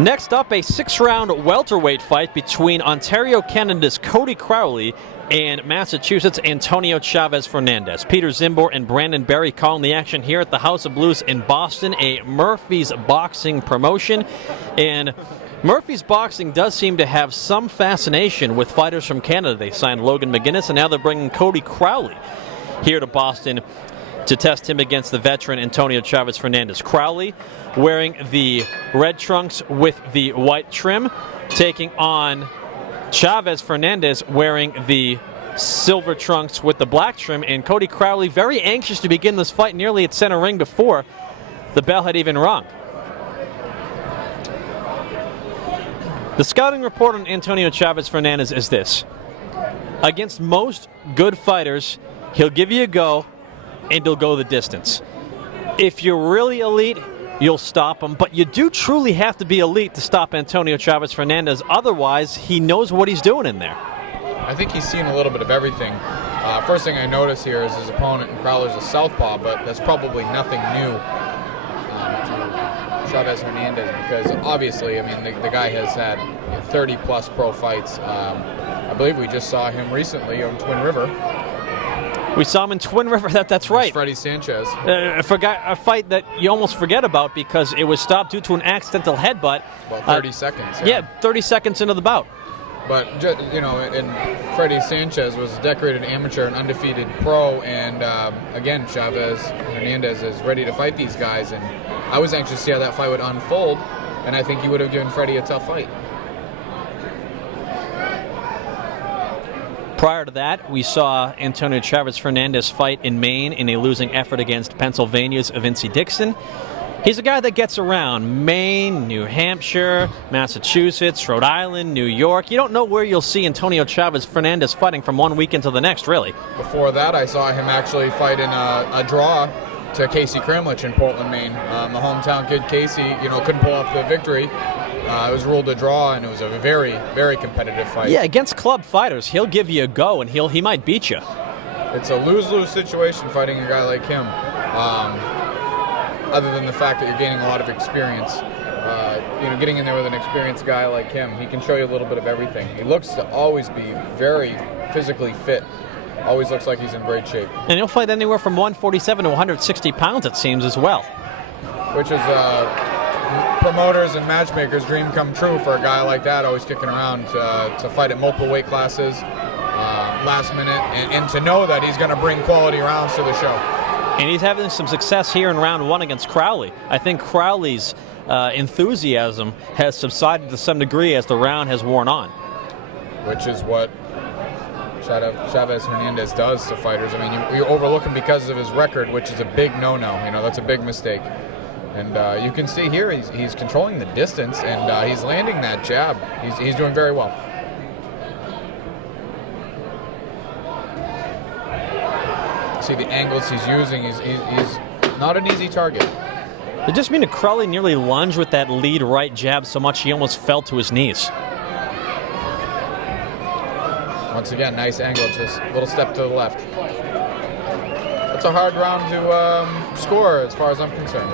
Next up, a 6-round welterweight fight between Ontario, Canada's Cody Crowley and Massachusetts' Antonio Chaves Fernandez. Peter Zimbor and Brandon Berry calling the action here at the House of Blues in Boston, a Murphy's Boxing promotion. And Murphy's Boxing does seem to have some fascination with fighters from Canada. They signed Logan McGuinness, and now they're bringing Cody Crowley here to Boston to test him against the veteran Antonio Chaves Fernandez. Crowley wearing the red trunks with the white trim, taking on Chaves Fernandez wearing the silver trunks with the black trim, and Cody Crowley very anxious to begin this fight nearly at center ring before the bell had even rung. The scouting report on Antonio Chaves Fernandez is this: against most good fighters, he'll give you a go, and he'll go the distance. If you're really elite, you'll stop him, but you do truly have to be elite to stop Antonio Chaves Fernandez. Otherwise, he knows what he's doing in there. I think he's seen a little bit of everything. First thing I notice here is his opponent, and Crowler's a southpaw, but that's probably nothing new to Chaves Hernandez, because obviously, I mean, the guy has had 30-plus pro fights. I believe we just saw him recently on Twin River. We saw him in Twin River. That's right. Freddie Sanchez. A fight that you almost forget about because it was stopped due to an accidental headbutt. About 30 seconds. Yeah, 30 seconds into the bout. But, you know, and Freddie Sanchez was a decorated amateur and undefeated pro, and again, Chaves Hernandez is ready to fight these guys, and I was anxious to see how that fight would unfold, and I think he would have given Freddie a tough fight. Prior to that, we saw Antonio Chaves Fernandez fight in Maine in a losing effort against Pennsylvania's Vincie Dixon. He's a guy that gets around Maine, New Hampshire, Massachusetts, Rhode Island, New York. You don't know where you'll see Antonio Chaves Fernandez fighting from one weekend to the next, really. Before that, I saw him actually fight in a draw to Casey Kramlich in Portland, Maine. The hometown kid Casey, couldn't pull off the victory. It was ruled a draw, and it was a very, very competitive fight. Yeah, against club fighters, he'll give you a go, and he might beat you. It's a lose-lose situation fighting a guy like him. Other than the fact that you're gaining a lot of experience, getting in there with an experienced guy like him, he can show you a little bit of everything. He looks to always be very physically fit. Always looks like he's in great shape. And he'll fight anywhere from 147 to 160 pounds, it seems, as well. Which is promoters and matchmakers' dream come true for a guy like that, always kicking around to fight at multiple weight classes last minute, and to know that he's going to bring quality rounds to the show. And he's having some success here in round one against Crowley. I think Crowley's enthusiasm has subsided to some degree as the round has worn on. Which is what Chaves Hernandez does to fighters. I mean, you overlook him because of his record, which is a big no-no. That's a big mistake. And you can see here he's controlling the distance, and he's landing that jab. He's doing very well. See the angles he's using. He's not an easy target. It just mean that Crowley nearly lunged with that lead right jab so much he almost fell to his knees. Once again, nice angle, just a little step to the left. That's a hard round to score as far as I'm concerned.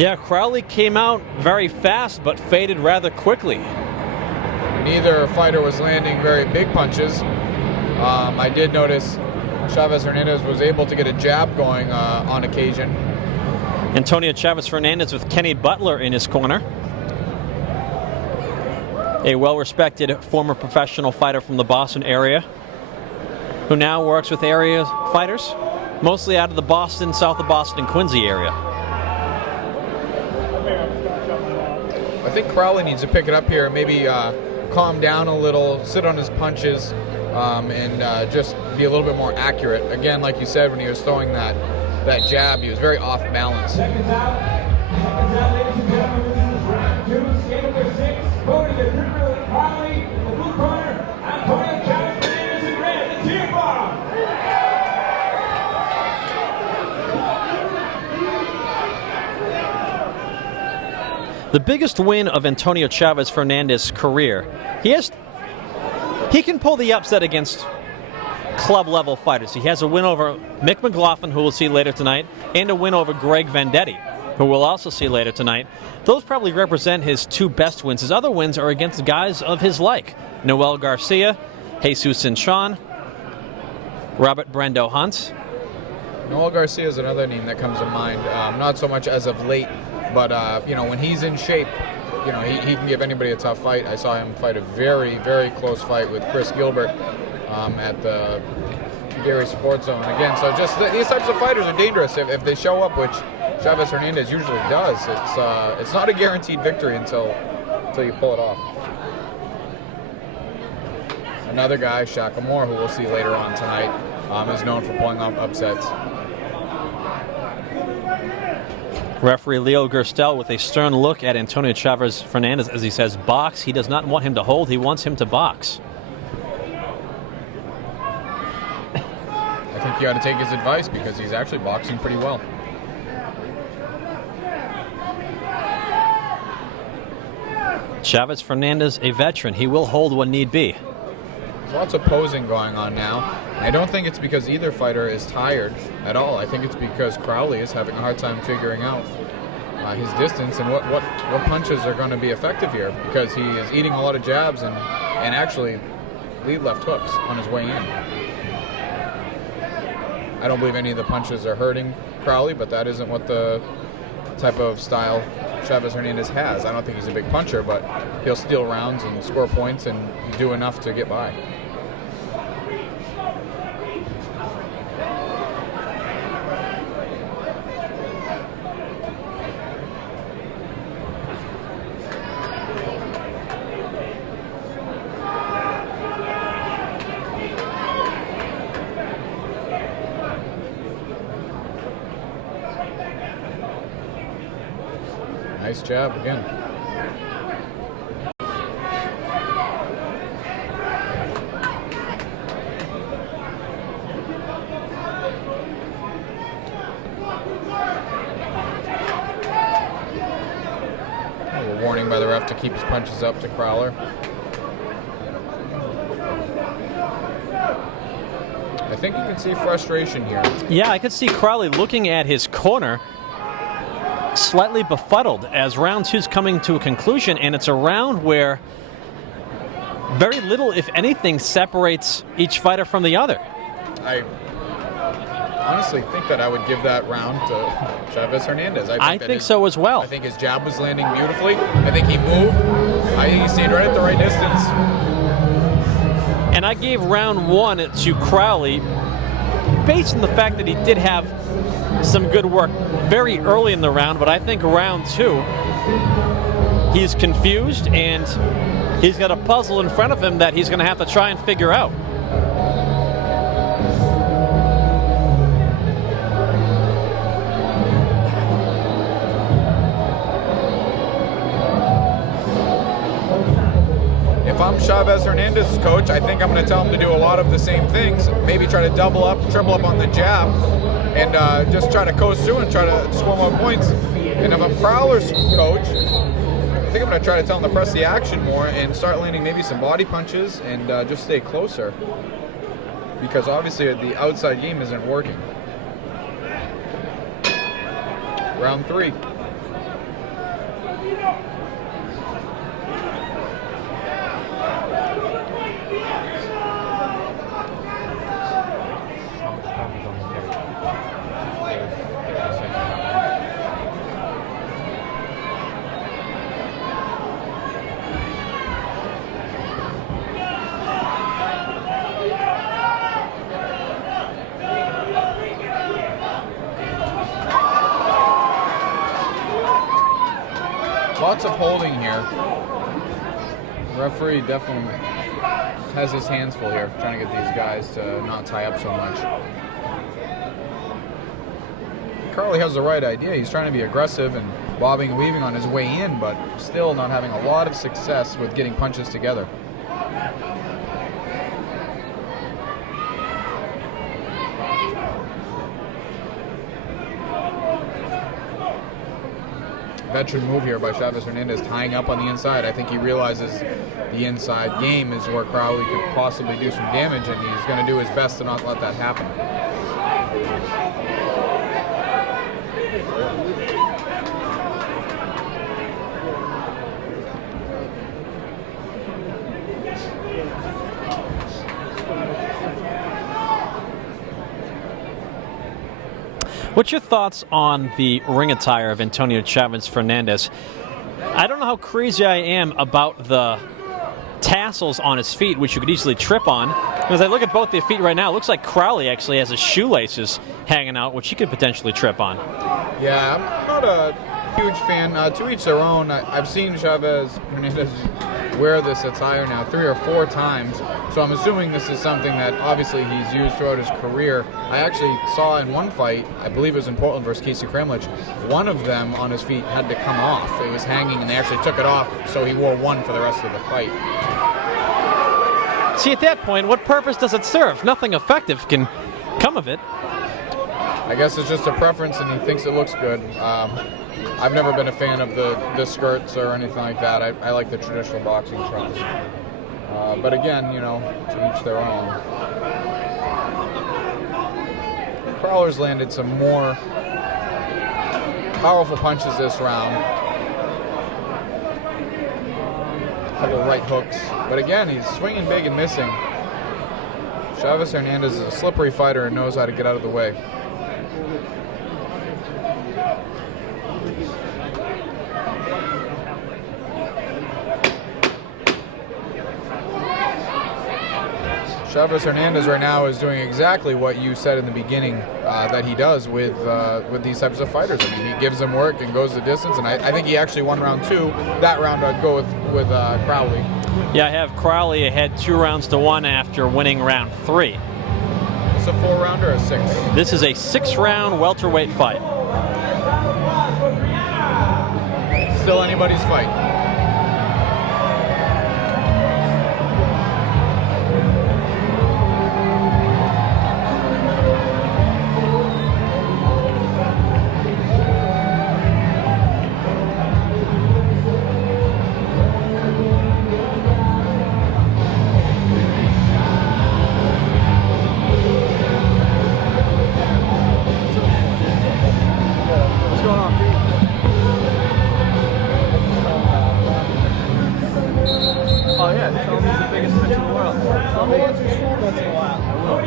Yeah, Crowley came out very fast but faded rather quickly. Neither fighter was landing very big punches. I did notice Chaves Hernandez was able to get a jab going on occasion. Antonio Chaves Fernandez with Kenny Butler in his corner. A well-respected former professional fighter from the Boston area who now works with area fighters, mostly out of the Boston, south of Boston, and Quincy area. I think Crowley needs to pick it up here, maybe calm down a little, sit on his punches, and just be a little bit more accurate. Again, like you said, when he was throwing that jab, he was very off balance. Seconds out, ladies and gentlemen, this is round two, skate number 6, Cody the Crowley, Crowley in the blue corner, Antonio Chaves Fernandez in red, the tear bomb. The biggest win of Antonio Chaves Fernandez's career, he can pull the upset against club-level fighters. He has a win over Mick McLaughlin, who we'll see later tonight, and a win over Greg Vendetti, who we'll also see later tonight. Those probably represent his 2 best wins. His other wins are against guys of his like. Noel Garcia, Jesus Inchon, Robert Brando Hunt. Noel Garcia is another name that comes to mind, not so much as of late, but you know, when he's in shape, you know, he can give anybody a tough fight. I saw him fight a very, very close fight with Chris Gilbert at the Gary Sports Zone again. So just these types of fighters are dangerous if they show up, which Chaves Fernandez usually does. It's not a guaranteed victory until you pull it off. Another guy, Shaka Moore, who we'll see later on tonight, is known for pulling off upsets. Referee Leo Gerstel with a stern look at Antonio Chaves Fernandez as he says, box. He does not want him to hold. He wants him to box. I think you got to take his advice because he's actually boxing pretty well. Chaves Fernandez, a veteran. He will hold when need be. There's lots of posing going on now. I don't think it's because either fighter is tired at all. I think it's because Crowley is having a hard time figuring out his distance and what punches are going to be effective here, because he is eating a lot of jabs and actually lead left hooks on his way in. I don't believe any of the punches are hurting Crowley, but that isn't what the type of style Chaves Hernandez has. I don't think he's a big puncher, but he'll steal rounds and score points and do enough to get by. Nice jab again. A warning by the ref to keep his punches up to Crowler. I think you can see frustration here. Yeah, I could see Crowley looking at his corner, slightly befuddled as round 2's coming to a conclusion, and it's a round where very little, if anything, separates each fighter from the other. I honestly think that I would give that round to Chaves Hernandez. I think so as well. I think his jab was landing beautifully. I think he moved. I think he stayed right at the right distance. And I gave round 1 to Crowley based on the fact that he did have some good work very early in the round, but I think round 2, he's confused and he's got a puzzle in front of him that he's going to have to try and figure out. If I'm Chaves Hernandez's coach, I think I'm going to tell him to do a lot of the same things. Maybe try to double up, triple up on the jab, and just try to coast through and try to score more points. And if I'm Crowler's coach, I think I'm going to try to tell him to press the action more and start landing maybe some body punches and just stay closer, because obviously the outside game isn't working. Round 3. Lots of holding here. The referee definitely has his hands full here, trying to get these guys to not tie up so much. Crowley has the right idea. He's trying to be aggressive and bobbing and weaving on his way in, but still not having a lot of success with getting punches together. Veteran move here by Chaves Hernandez, tying up on the inside. I think he realizes the inside game is where Crowley could possibly do some damage, and he's going to do his best to not let that happen. What's your thoughts on the ring attire of Antonio Chaves Fernandez? I don't know how crazy I am about the tassels on his feet, which you could easily trip on. As I look at both their feet right now, it looks like Crowley actually has his shoelaces hanging out, which he could potentially trip on. Yeah, I'm not a huge fan. To each their own. I've seen Chaves Fernandez wear this attire now 3 or 4 times, so I'm assuming this is something that obviously he's used throughout his career. I actually saw in one fight, I believe it was in Portland versus Casey Kremlich, one of them on his feet had to come off. It was hanging and they actually took it off, so he wore one for the rest of the fight. See, at that point, what purpose does it serve? Nothing effective can come of it. I guess it's just a preference and he thinks it looks good. I've never been a fan of the skirts or anything like that. I like the traditional boxing trunks. But again, you know, to each their own. Crowler's landed some more powerful punches this round. A couple right hooks. But again, he's swinging big and missing. Chaves Hernandez is a slippery fighter and knows how to get out of the way. Chaves Hernandez right now is doing exactly what you said in the beginning that he does with these types of fighters. I mean, he gives them work and goes the distance, and I think he actually won round 2. That round I'd go with Crowley. Yeah, I have Crowley ahead 2-1 after winning round 3. It's a 4-rounder or a 6? This is a 6-round welterweight fight. Still anybody's fight.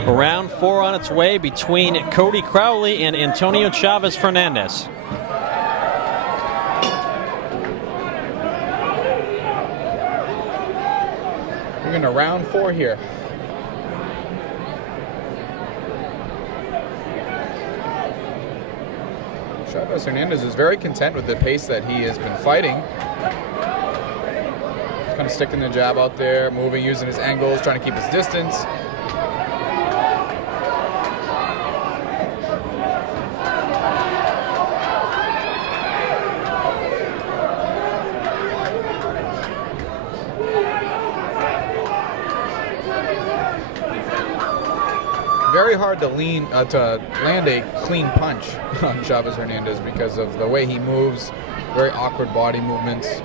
Round 4 on its way between Cody Crowley and Antonio Chaves Fernandez. We're going to round 4 here. Chaves Hernandez is very content with the pace that he has been fighting. He's kind of sticking the jab out there, moving, using his angles, trying to keep his distance. Very hard to land a clean punch on Chaves Hernandez because of the way he moves, very awkward body movements.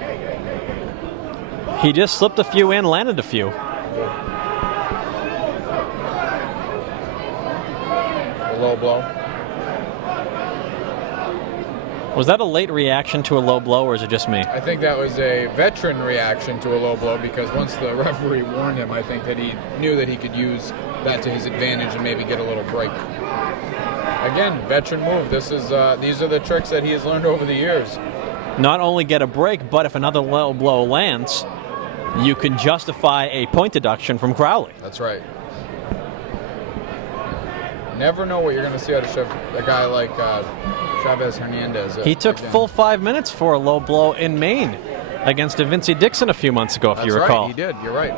He just slipped a few in, landed a few. A low blow. Was that a late reaction to a low blow, or is it just me? I think that was a veteran reaction to a low blow because once the referee warned him, I think that he knew that he could use that to his advantage and maybe get a little break. Again, veteran move. These are the tricks that he has learned over the years. Not only get a break, but if another low blow lands, you can justify a point deduction from Crowley. That's right. Never know what you're going to see out of a guy like Chaves Hernandez. He took full 5 minutes for a low blow in Maine against Vinci Dixon a few months ago, if you recall. That's right, he did. You're right.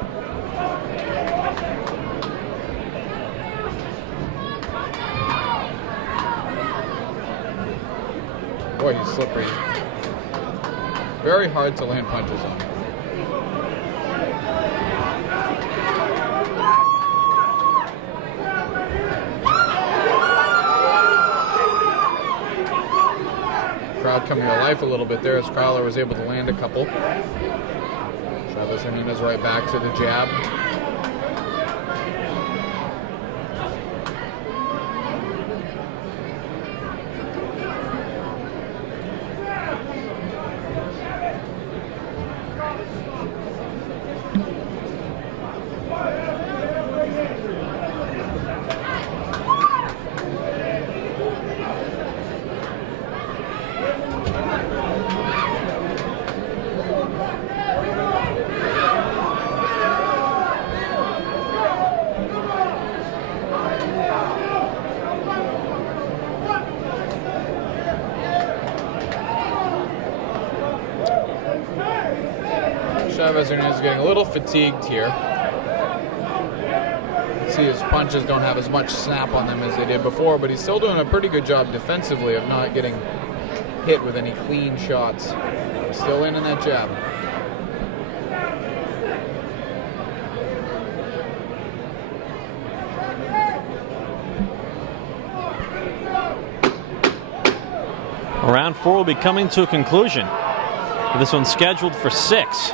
Boy, he's slippery. Very hard to land punches on. Crowd coming to life a little bit there as Crowler was able to land a couple. Chaves Hernandez right back to the jab. Chaves Hernandez is getting a little fatigued here. See, his punches don't have as much snap on them as they did before, but he's still doing a pretty good job defensively of not getting hit with any clean shots. Still in that jab. Round 4 will be coming to a conclusion. This one's scheduled for 6.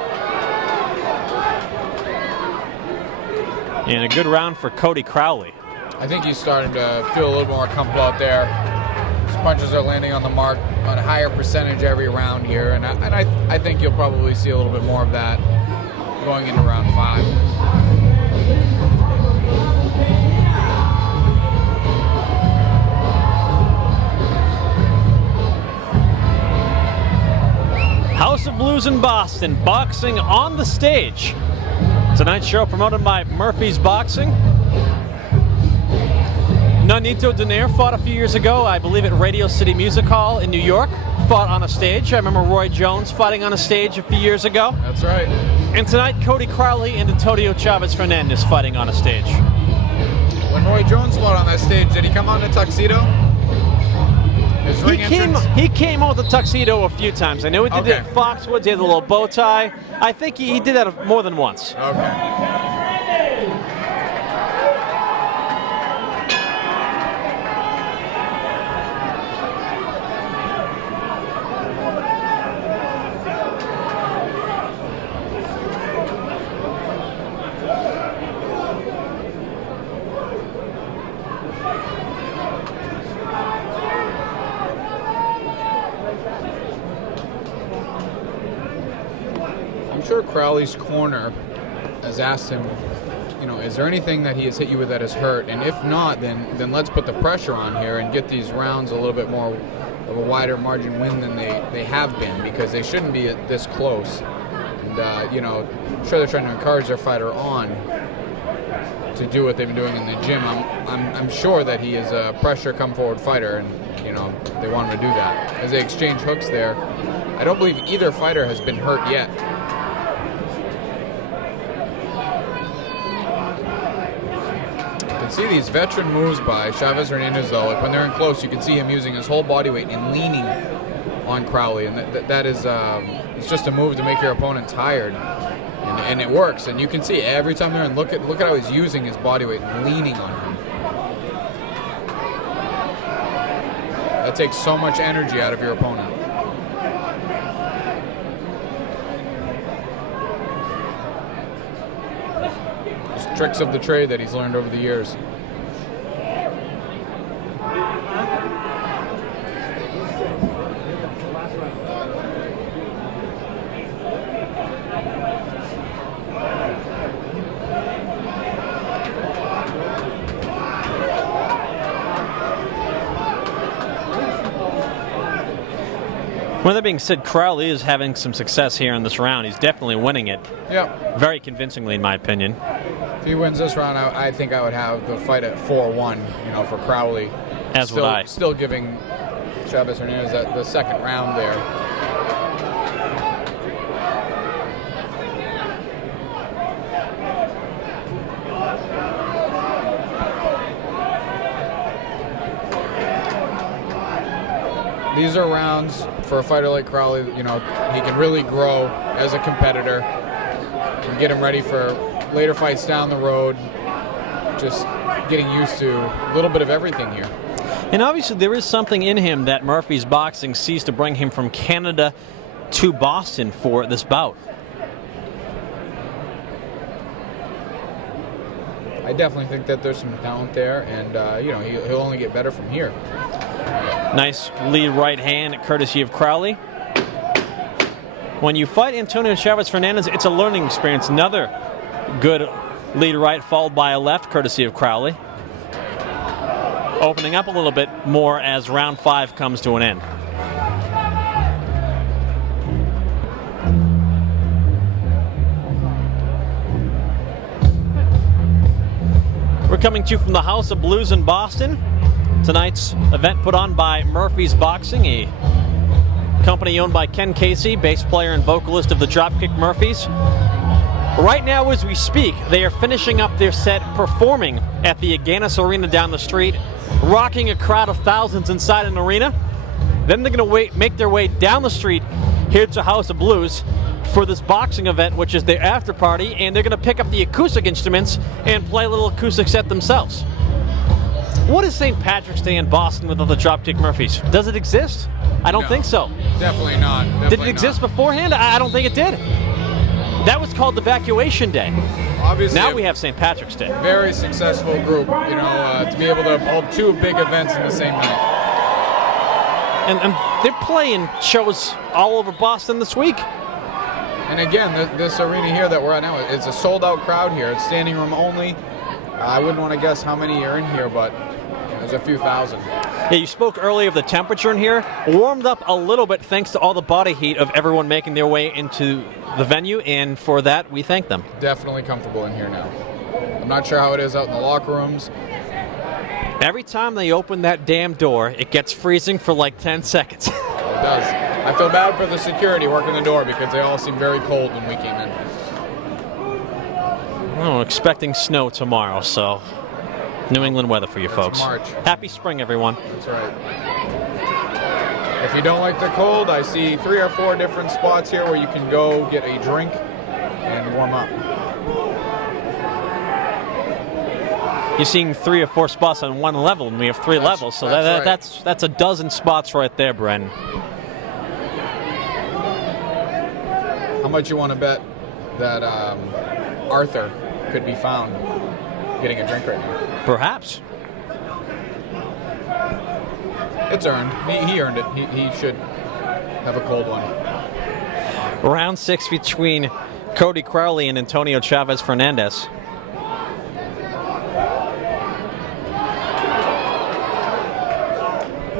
And a good round for Cody Crowley. I think he's starting to feel a little more comfortable out there. His punches are landing on the mark on a higher percentage every round here, and I think you'll probably see a little bit more of that going into round 5. House of Blues in Boston, boxing on the stage. Tonight's show promoted by Murphy's Boxing. Nonito Donaire fought a few years ago, I believe at Radio City Music Hall in New York. Fought on a stage. I remember Roy Jones fighting on a stage a few years ago. That's right. And tonight, Cody Crowley and Antonio Chaves Fernandez fighting on a stage. When Roy Jones fought on that stage, did he come out in a tuxedo? His ring entrance? He came out with a tuxedo a few times. I know he did it Okay. at Foxwoods. He had a little bow tie. I think he did that more than once. Okay. I'm sure Crowley's corner has asked him, is there anything that he has hit you with that has hurt? And if not, then let's put the pressure on here and get these rounds a little bit more of a wider margin win than they have been, because they shouldn't be this close. And, I'm sure they're trying to encourage their fighter on to do what they've been doing in the gym. I'm sure that he is a pressure come forward fighter, and they want him to do that. As they exchange hooks there, I don't believe either fighter has been hurt yet. See these veteran moves by Chaves Hernandez, though. Like when they're in close, you can see him using his whole body weight and leaning on Crowley, and that is it's just a move to make your opponent tired, and it works. And you can see every time they're in. Look at how he's using his body weight and leaning on him. That takes so much energy out of your opponent. Tricks of the trade that he's learned over the years. With that being said, Crowley is having some success here in this round. He's definitely winning it. Yep. Very convincingly, in my opinion. If he wins this round, I think I would have the fight at 4-1, for Crowley. As would I. Still giving Chaves Hernandez the second round there. These are rounds for a fighter like Crowley. He can really grow as a competitor. Can get him ready for later fights down the road. Just getting used to a little bit of everything here. And obviously there is something in him that Murphy's Boxing sees to bring him from Canada to Boston for this bout. I definitely think that there's some talent there, and he'll only get better from here. Nice lead right hand courtesy of Crowley. When you fight Antonio Chaves Fernandez, it's a learning experience. Another good lead right followed by a left courtesy of Crowley. Opening up a little bit more as round 5 comes to an end. We're coming to you from the House of Blues in Boston. Tonight's event put on by Murphy's Boxing, a company owned by Ken Casey, bass player and vocalist of the Dropkick Murphys. Right now, as we speak, they are finishing up their set performing at the Agganis Arena down the street, rocking a crowd of thousands inside an arena. Then they're going to make their way down the street here to House of Blues for this boxing event, which is their after party, and they're going to pick up the acoustic instruments and play a little acoustic set themselves. What is St. Patrick's Day in Boston without the Dropkick Murphys? Does it exist? I don't think so. Definitely not. Definitely Did it exist beforehand? I don't think it did. That was called Evacuation Day. Obviously, Now we have St. Patrick's Day. very successful group, to be able to hold two big events in the same night. And they're playing shows all over Boston this week. And again, this arena here that we're at now, it's a sold-out crowd here. It's standing room only. I wouldn't want to guess how many are in here, but there's a few thousand. Yeah, you spoke earlier of the temperature in here. Warmed up a little bit thanks to all the body heat of everyone making their way into the venue, and for that, we thank them. Definitely comfortable in here now. I'm not sure how it is out in the locker rooms. Every time they open that damn door, it gets freezing for like 10 seconds. It does. I feel bad for the security working the door because they all seem very cold when we came in. Oh, expecting snow tomorrow, so New England weather for you folks. March. Happy spring, everyone. That's right. If you don't like the cold, I see 3 or 4 different spots here where you can go get a drink and warm up. You're seeing 3 or 4 spots on one level, and we have 3 levels, so that's a dozen spots right there, Bren. How much you want to bet that Arthur could be found getting a drink right now? Perhaps. It's earned. He earned it. He should have a cold one. Round 6 between Cody Crowley and Antonio Chaves Fernandez.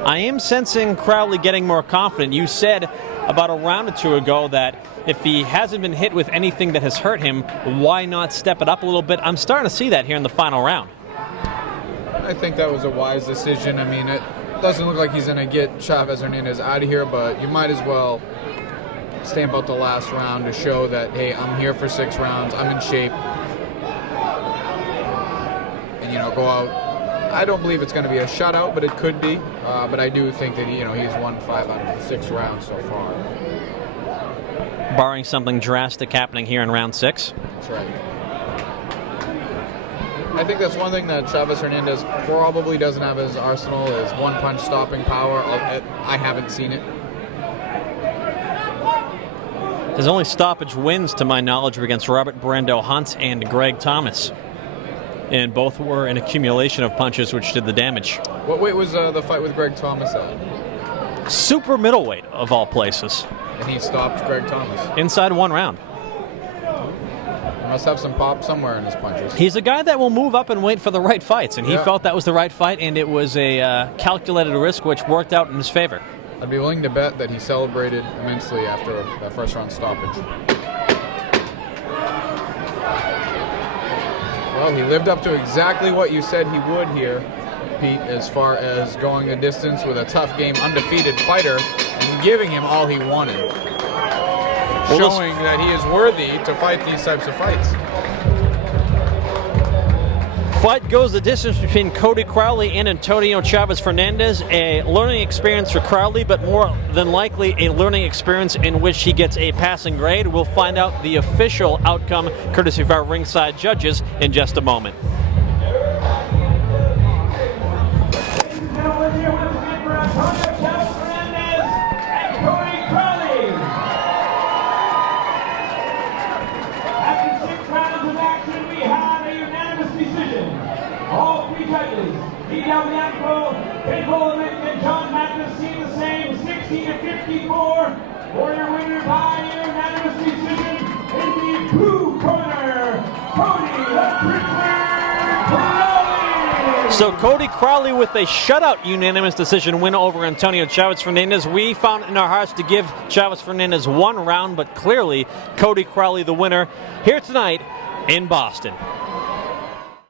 I am sensing Crowley getting more confident. You said about a round or 2 ago that if he hasn't been hit with anything that has hurt him, why not step it up a little bit? I'm starting to see that here in the final round. I think that was a wise decision. I mean, it doesn't look like he's going to get Chaves Hernandez out of here, but you might as well stamp out the last round to show that, hey, I'm here for 6 rounds, I'm in shape, and, go out. I don't believe it's going to be a shutout, but it could be. But I do think that, he's won 5 out of the 6 rounds so far. Barring something drastic happening here in round 6. That's right. I think that's one thing that Chaves Hernandez probably doesn't have in his arsenal is one-punch stopping power. I haven't seen it. His only stoppage wins, to my knowledge, were against Robert Brando Hunt and Greg Thomas. And both were an accumulation of punches which did the damage. What weight was the fight with Greg Thomas at? Super middleweight, of all places. And he stopped Greg Thomas. Inside 1 round. He must have some pop somewhere in his punches. He's a guy that will move up and wait for the right fights, and he felt that was the right fight, and it was a calculated risk which worked out in his favor. I'd be willing to bet that he celebrated immensely after that first round stoppage. Well, he lived up to exactly what you said he would here, Pete, as far as going the distance with a tough game, undefeated fighter, and giving him all he wanted. Showing that he is worthy to fight these types of fights. Fight goes the distance between Cody Crowley and Antonio Chaves Fernandez. A learning experience for Crowley, but more than likely a learning experience in which he gets a passing grade. We'll find out the official outcome courtesy of our ringside judges in just a moment. And John Mathis see the same, 60-54 for your winner by unanimous decision in the blue corner, Cody the Crippler Crowley. So Cody Crowley with a shutout unanimous decision win over Antonio Chaves Fernandez. We found in our hearts to give Chaves Fernandez 1 round, but clearly Cody Crowley the winner here tonight in Boston.